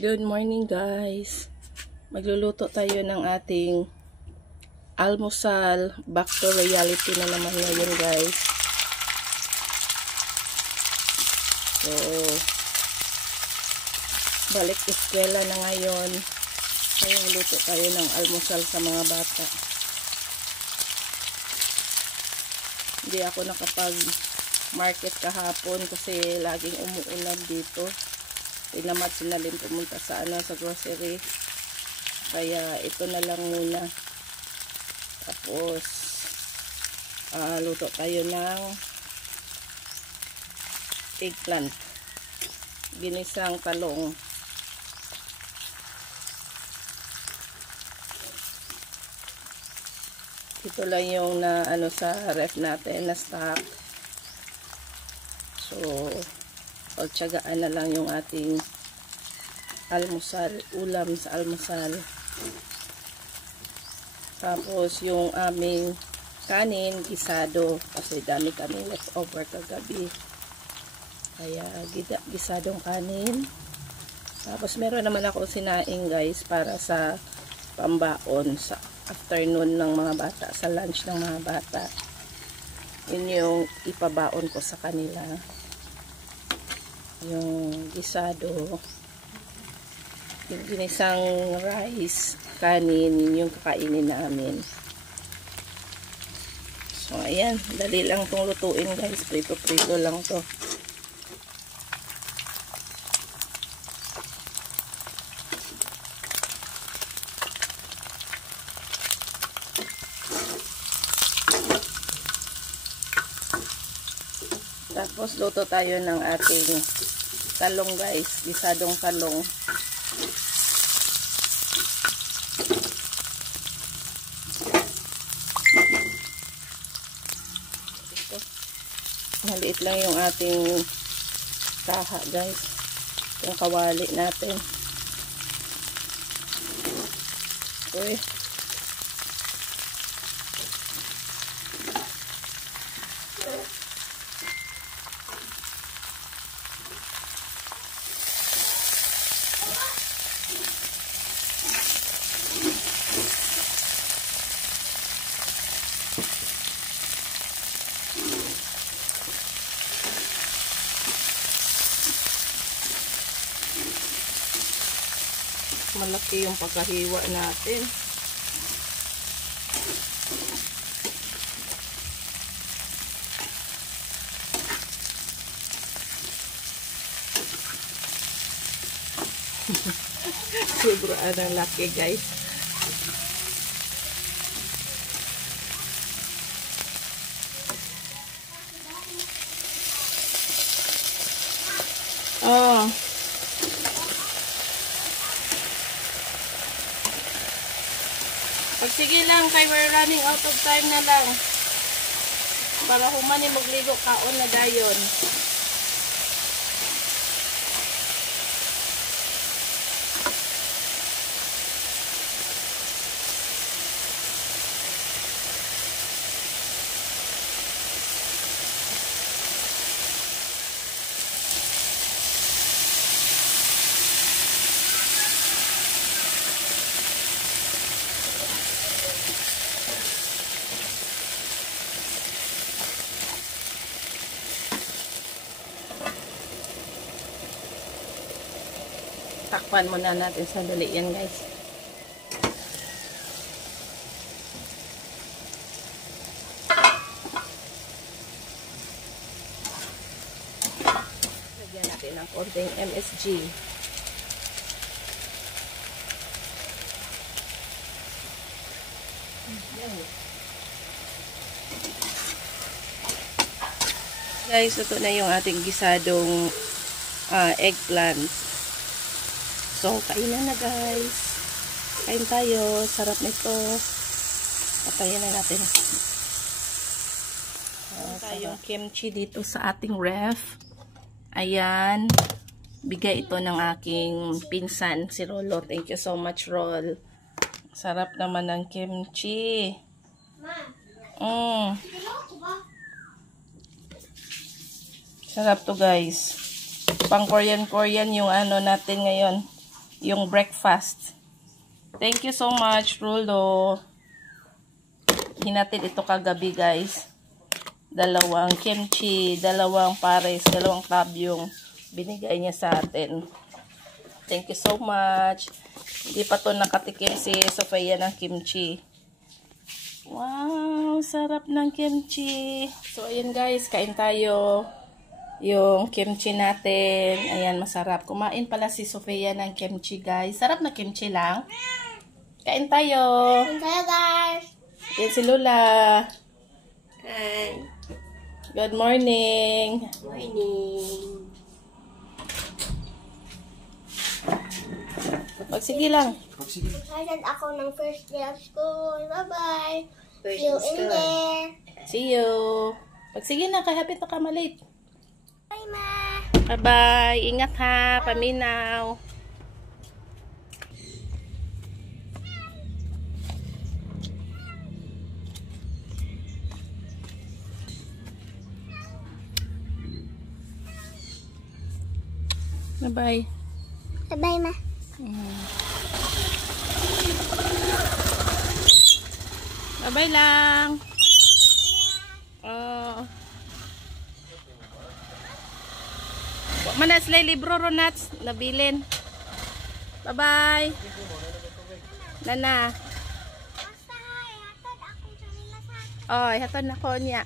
Good morning guys. Magluluto tayo ng ating almusal. Back to reality na naman ngayon guys. So, balik eskwela na ngayon. Kaya luto tayo ng almusal sa mga bata. Hindi ako nakapag-market kahapon kasi laging umuulan dito. Tinamad sinalim pumunta sa grocery. Kaya ito na lang muna. Tapos luto tayo ng eggplant. Ginisang talong. Ito lang yung na sa ref natin na stock. So tsagaan na lang yung ating almusal, ulam sa almusal. Tapos yung aming kanin, gisado, kasi dami kami leftover kagabi. Kaya gisadong kanin. Tapos meron naman ako sinaing guys para sa pambaon sa afternoon ng mga bata, sa lunch ng mga bata. Yun yung ipabaon ko sa kanila. Yung gisado, yung ginisang rice, kanin, yung kakainin namin. So ayan, dali lang tong lutuin guys, prito-prito lang to. Tapos luto tayo ng ating talong guys, gisadong talong. Ito. Maliit lang yung ating taha guys. Yung kawali natin. Uy. Malaki yung pagkahiwa natin. Sobrang ang laki guys. Oh. Sige lang, kay we're running out of time na lang. Para humani magligo kaon na dayon. Takpan muna natin sa dali yan guys. Lagyan natin ng konting MSG. Guys, ito na yung ating gisadong eggplant. So, kainan na guys. Kain tayo. Sarap nito. Patayin na natin. Tayong kimchi dito sa ating ref. Ayan. Bigay ito ng aking pinsan, si Rolo. Thank you so much, Rol. Sarap naman ng kimchi. Sarap to guys. Pang Korean yung natin ngayon. yung breakfast. Thank you so much, Rulo. Hinatid ito kagabi, guys. Dalawang kimchi, dalawang pares, dalawang tab yung binigay niya sa atin. Thank you so much. Hindi pa to nakatikim si Sofia ng kimchi. Wow, sarap ng kimchi. So, ayan guys, kain tayo. Yung kimchi natin. Ayan, masarap. Kumain pala si Sofia ng kimchi, guys. Sarap na kimchi lang. Kain tayo. Kain tayo, guys. Ayan si Lula. Hi. Good morning. Morning. Sige lang. Excited ako ng first day of school. Bye-bye. See you in there. See you. Sige na, kahapit na ka malate. Bye, Ma. Bye-bye. Ingat ha. Paminaw. Bye-bye. Bye-bye, Ma. Bye-bye lang. Oh. Manas lay libro ronats nabilin. Bye-bye. Nana. Oy, hatod na ko niya.